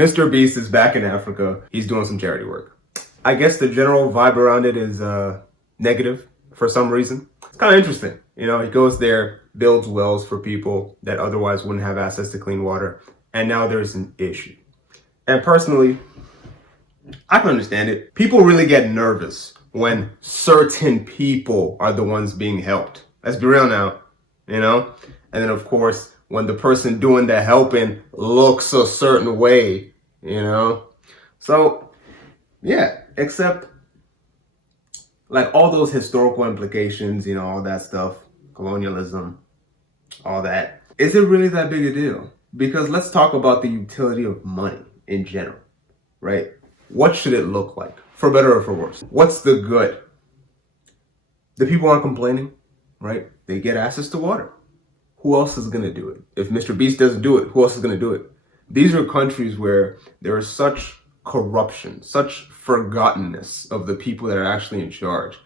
MrBeast is back in Africa. He's doing some charity work. I guess the general vibe around it is negative for some reason. It's kind of interesting. You know, he goes there, builds wells for people that otherwise wouldn't have access to clean water, and now there's an issue. And personally, I can understand it. People really get nervous when certain people are the ones being helped. Let's be real now, you know? And then, of course, when the person doing the helping looks a certain way, you know? So, yeah, except like all those historical implications, you know, all that stuff, colonialism, all that. Is it really that big a deal? Because let's talk about the utility of money in general, right? What should it look like, for better or for worse? What's the good? The people aren't complaining, right? They get access to water. Who else is going to do it? If MrBeast doesn't do it, who else is going to do it? These are countries where there is such corruption, such forgottenness of the people that are actually in charge,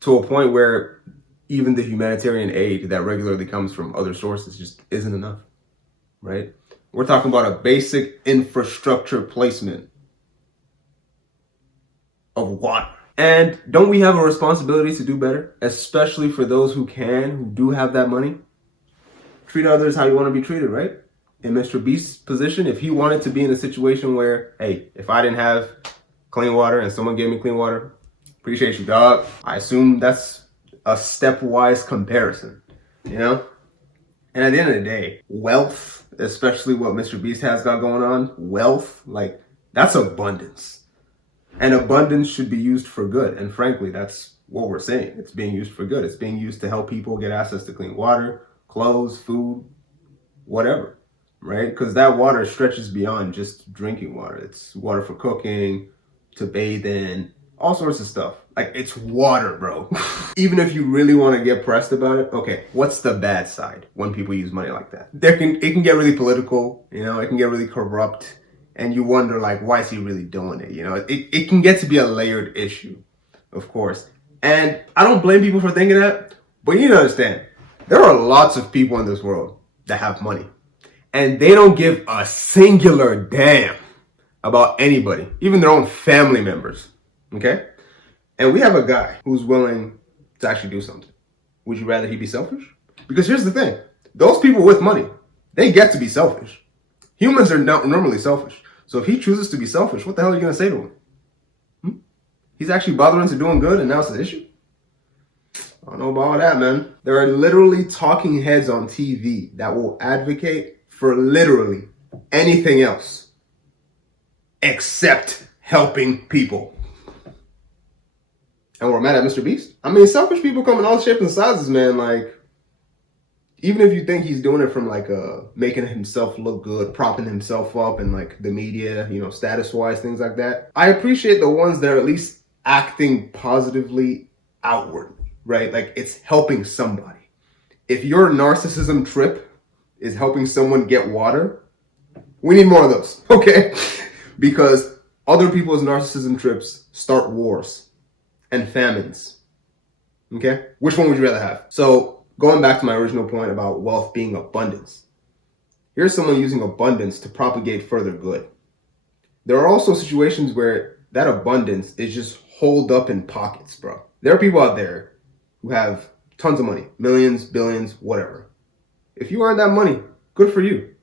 to a point where even the humanitarian aid that regularly comes from other sources just isn't enough, right? We're talking about a basic infrastructure placement of water. And don't we have a responsibility to do better, especially for those who can, who do have that money? Treat others how you want to be treated, right? In MrBeast's position, if he wanted to be in a situation where, hey, if I didn't have clean water and someone gave me clean water, appreciate you, dog. I assume that's a stepwise comparison, you know? And at the end of the day, wealth, especially what MrBeast has got going on, wealth, like, that's abundance. And abundance should be used for good. And frankly, that's what we're saying. It's being used for good. It's being used to help people get access to clean water, clothes, food, whatever, right? Because that water stretches beyond just drinking water. It's water for cooking, to bathe in, all sorts of stuff. Like, it's water, bro. Even if you really want to get pressed about it, okay, what's the bad side when people use money like that? It can get really political, you know, it can get really corrupt, and you wonder, like, why is he really doing it? You know, it can get to be a layered issue, of course. And I don't blame people for thinking that, but you need to understand, there are lots of people in this world that have money, and they don't give a singular damn about anybody, even their own family members, okay? And we have a guy who's willing to actually do something. Would you rather he be selfish? Because here's the thing, those people with money, they get to be selfish. Humans are not normally selfish. So if he chooses to be selfish, what the hell are you going to say to him? He's actually bothering to doing good, and now it's an issue? I don't know about all that, man. There are literally talking heads on TV that will advocate for literally anything else except helping people. And we're mad at MrBeast? I mean, selfish people come in all shapes and sizes, man. Like, even if you think he's doing it from like making himself look good, propping himself up in like the media, you know, status-wise, things like that. I appreciate the ones that are at least acting positively outwardly, right? Like, it's helping somebody. If your narcissism trip is helping someone get water, we need more of those, okay? Because other people's narcissism trips start wars and famines, okay? Which one would you rather have? So, going back to my original point about wealth being abundance, here's someone using abundance to propagate further good. There are also situations where that abundance is just holed up in pockets, bro. There are people out there who have tons of money, millions, billions, whatever. If you earn that money, good for you.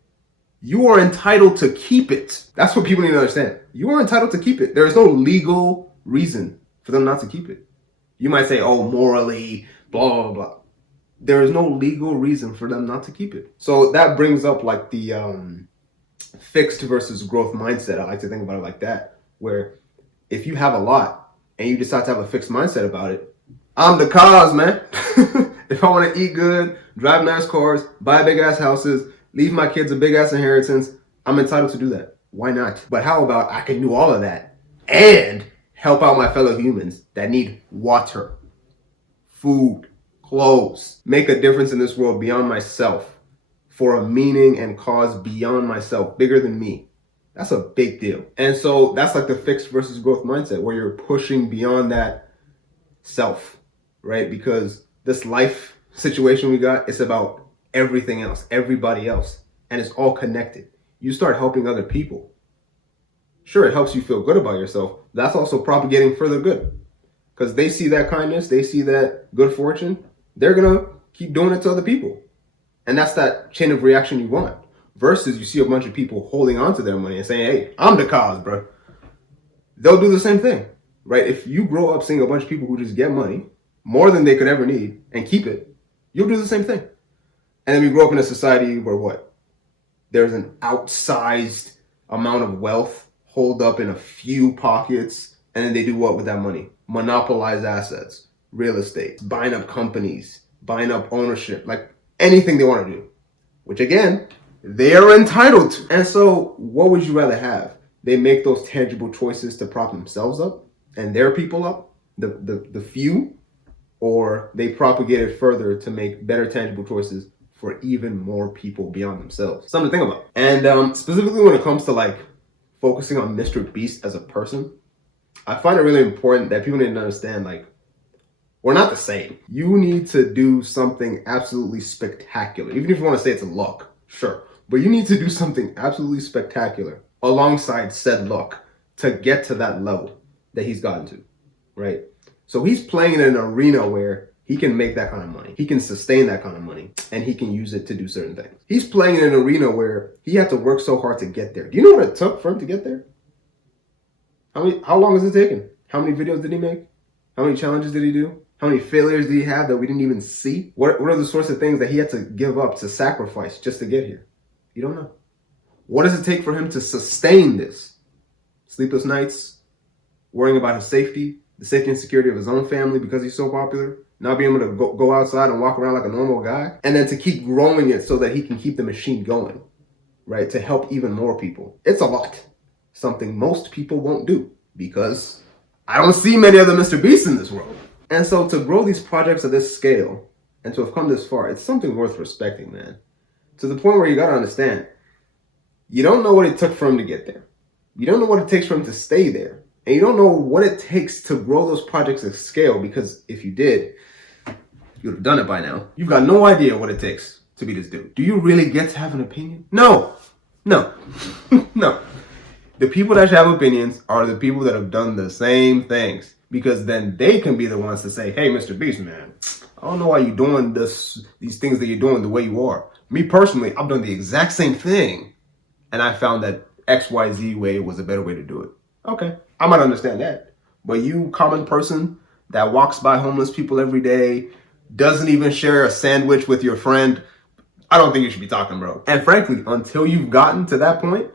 You are entitled to keep it. That's what people need to understand. You are entitled to keep it. There is no legal reason for them not to keep it. You might say, oh, morally, blah, blah, blah. There is no legal reason for them not to keep it. So that brings up like the fixed versus growth mindset. I like to think about it like that, where if you have a lot and you decide to have a fixed mindset about it, I'm the cause, man. If I want to eat good, drive nice cars, buy big ass houses, leave my kids a big ass inheritance, I'm entitled to do that. Why not? But how about I can do all of that and help out my fellow humans that need water, food, clothes, make a difference in this world beyond myself, for a meaning and cause beyond myself, bigger than me. That's a big deal. And so that's like the fixed versus growth mindset, where you're pushing beyond that self, right? Because this life situation we got, it's about everything else, everybody else, and it's all connected. You start helping other people, Sure, it helps you feel good about yourself. That's also propagating further good. Because they see that kindness, they see that good fortune, they're going to keep doing it to other people. And that's that chain of reaction you want. Versus you see a bunch of people holding on to their money and saying, hey, I'm the cause, bro. They'll do the same thing, right? If you grow up seeing a bunch of people who just get money, more than they could ever need, and keep it, you'll do the same thing. And then we grow up in a society where what? There's an outsized amount of wealth holed up in a few pockets, and then they do what with that money? Monopolize assets, real estate, buying up companies, buying up ownership, like anything they want to do, which again, they are entitled to. And so what would you rather have? They make those tangible choices to prop themselves up and their people up, the few, or they propagate it further to make better tangible choices for even more people beyond themselves. Something to think about. And specifically when it comes to like focusing on MrBeast as a person, I find it really important that people need to understand, like, we're not the same. You need to do something absolutely spectacular. Even if you want to say it's luck, sure. But you need to do something absolutely spectacular alongside said luck to get to that level that he's gotten to, right? So he's playing in an arena where he can make that kind of money. He can sustain that kind of money, and he can use it to do certain things. He's playing in an arena where he had to work so hard to get there. Do you know what it took for him to get there? How long has it taken? How many videos did he make? How many challenges did he do? How many failures did he have that we didn't even see? What are the sorts of things that he had to give up, to sacrifice just to get here? You don't know. What does it take for him to sustain this? Sleepless nights, worrying about his safety, the safety and security of his own family because he's so popular, not being able to go outside and walk around like a normal guy, and then to keep growing it so that he can keep the machine going, right? To help even more people. It's a lot. Something most people won't do because I don't see many other MrBeasts in this world. And so to grow these projects at this scale and to have come this far, it's something worth respecting, man. To the point where you gotta understand, you don't know what it took for him to get there. You don't know what it takes for him to stay there. And you don't know what it takes to grow those projects at scale, because if you did, you would have done it by now. You've got no idea what it takes to be this dude. Do you really get to have an opinion? No. No. No. The people that should have opinions are the people that have done the same things, because then they can be the ones to say, hey, MrBeast, man, I don't know why you're doing these things that you're doing the way you are. Me personally, I've done the exact same thing, and I found that XYZ way was a better way to do it. Okay, I might understand that. But you common person that walks by homeless people every day, doesn't even share a sandwich with your friend, I don't think you should be talking, bro. And frankly, until you've gotten to that point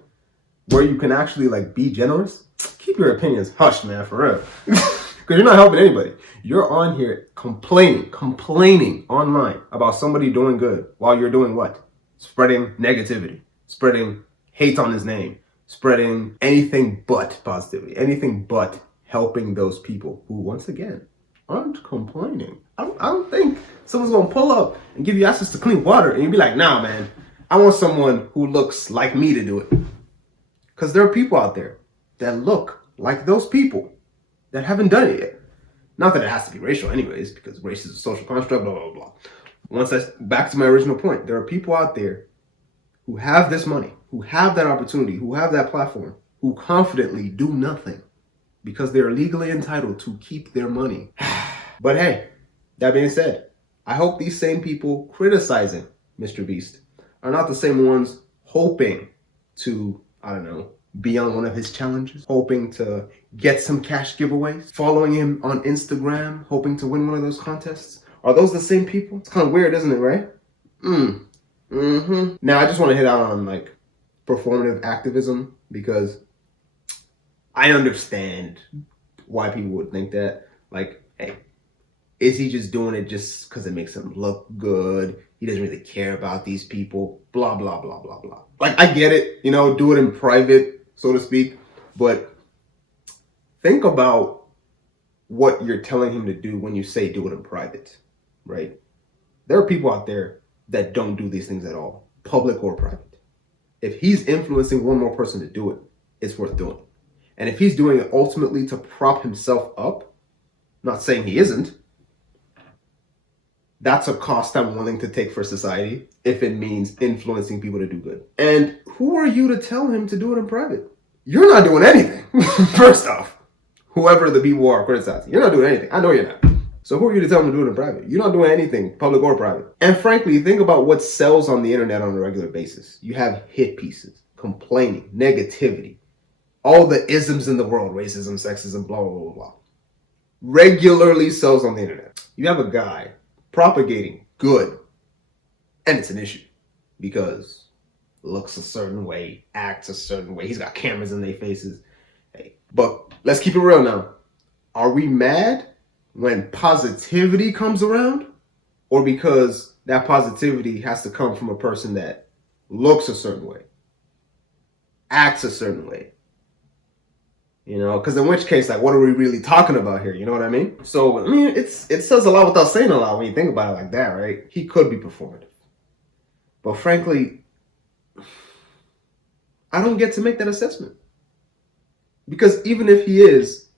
where you can actually like be generous, keep your opinions hushed, man, for real. Because you're not helping anybody. You're on here complaining online about somebody doing good while you're doing what? Spreading negativity, spreading hate on his name, spreading anything but positivity, anything but helping those people who, once again, aren't complaining. I don't think someone's going to pull up and give you access to clean water and you'll be like, nah, man, I want someone who looks like me to do it. Because there are people out there that look like those people that haven't done it yet. Not that it has to be racial anyways, because race is a social construct, blah, blah, blah. Once that's back to my original point, there are people out there who have this money, who have that opportunity, who have that platform, who confidently do nothing because they're legally entitled to keep their money. But hey, that being said, I hope these same people criticizing MrBeast are not the same ones hoping to, I don't know, be on one of his challenges, hoping to get some cash giveaways, following him on Instagram, hoping to win one of those contests. Are those the same people? It's kind of weird, isn't it, right? Now, I just want to hit out on like performative activism, because I understand why people would think that. Like, hey, is he just doing it just because it makes him look good? He doesn't really care about these people, blah, blah, blah, blah, blah. Like, I get it, you know, do it in private, so to speak. But think about what you're telling him to do when you say do it in private, right? There are people out there that don't do these things at all, public or private. If he's influencing one more person to do it, it's worth doing. And if he's doing it ultimately to prop himself up, not saying he isn't, that's a cost I'm willing to take for society if it means influencing people to do good. And who are you to tell him to do it in private? you're not doing anything. First off, whoever the people are criticizing, you're not doing anything. I know you're not. So who are you to tell them to do it in private? You're not doing anything, public or private. And frankly, think about what sells on the internet on a regular basis. You have hit pieces, complaining, negativity, all the isms in the world, racism, sexism, blah, blah, blah, blah. Regularly sells on the internet. You have a guy propagating good, and it's an issue because looks a certain way, acts a certain way. He's got cameras in their faces. Hey, but let's keep it real now. Are we mad when positivity comes around, or because that positivity has to come from a person that looks a certain way, acts a certain way? You know, because in which case, like, what are we really talking about here? You know what I mean? So, I mean, it says a lot without saying a lot when you think about it like that, right? He could be performative. But frankly, I don't get to make that assessment. Because even if he is,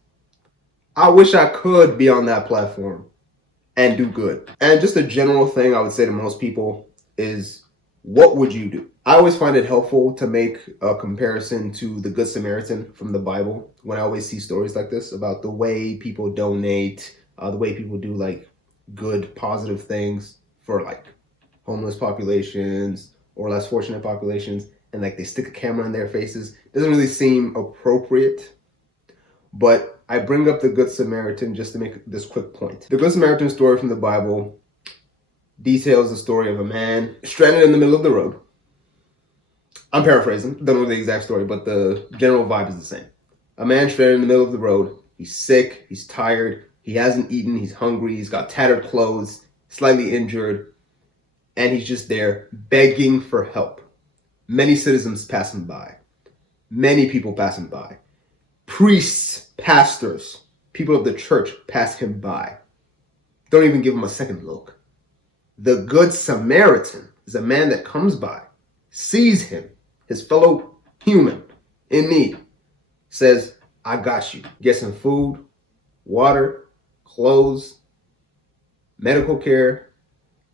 I wish I could be on that platform and do good. And just a general thing I would say to most people is, what would you do? I always find it helpful to make a comparison to the Good Samaritan from the Bible when I always see stories like this about the way people donate, the way people do like good, positive things for like homeless populations or less fortunate populations, and like they stick a camera in their faces. It doesn't really seem appropriate, but I bring up the Good Samaritan just to make this quick point. The Good Samaritan story from the Bible details the story of a man stranded in the middle of the road. I'm paraphrasing, don't know the exact story, but the general vibe is the same. A man stranded in the middle of the road. He's sick, he's tired, he hasn't eaten, he's hungry, he's got tattered clothes, slightly injured, and he's just there begging for help. Many citizens pass him by. Many people pass him by. Priests, pastors, people of the church pass him by. Don't even give him a second look. The Good Samaritan is a man that comes by, sees him, his fellow human in need, says, I got you. Gets him food, water, clothes, medical care,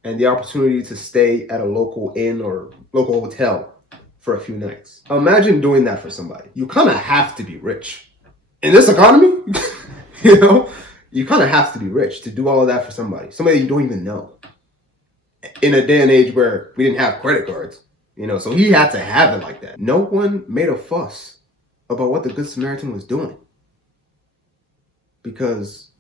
and the opportunity to stay at a local inn or local hotel for a few nights. Imagine doing that for somebody. You kind of have to be rich. In this economy, you know, you kind of have to be rich to do all of that for somebody you don't even know. In a day and age where we didn't have credit cards, you know, so he had to have it like that. No one made a fuss about what the Good Samaritan was doing because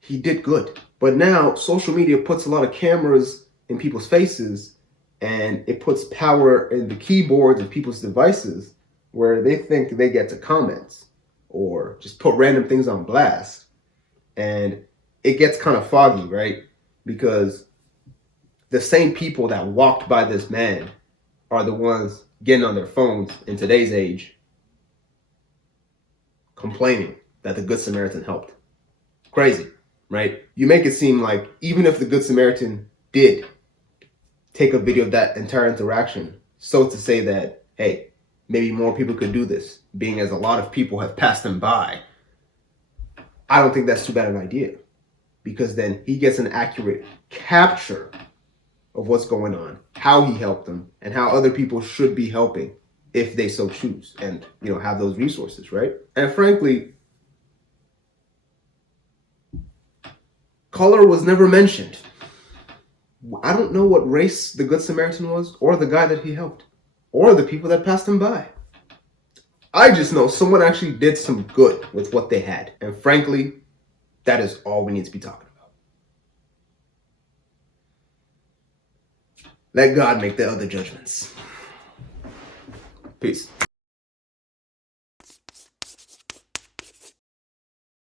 he did good. But now social media puts a lot of cameras in people's faces and it puts power in the keyboards of people's devices where they think they get to comment or just put random things on blast. And it gets kind of foggy, right? Because the same people that walked by this man are the ones getting on their phones in today's age complaining that the Good Samaritan helped. Crazy, right? You make it seem like even if the Good Samaritan did take a video of that entire interaction, so to say that, hey, maybe more people could do this, being as a lot of people have passed him by, I don't think that's too bad an idea, because then he gets an accurate capture of what's going on, how he helped them, and how other people should be helping if they so choose and, you know, have those resources, right? And frankly, color was never mentioned. I don't know what race the Good Samaritan was, or the guy that he helped, or the people that passed him by. I just know someone actually did some good with what they had. And frankly, that is all we need to be talking about. Let God make the other judgments. Peace.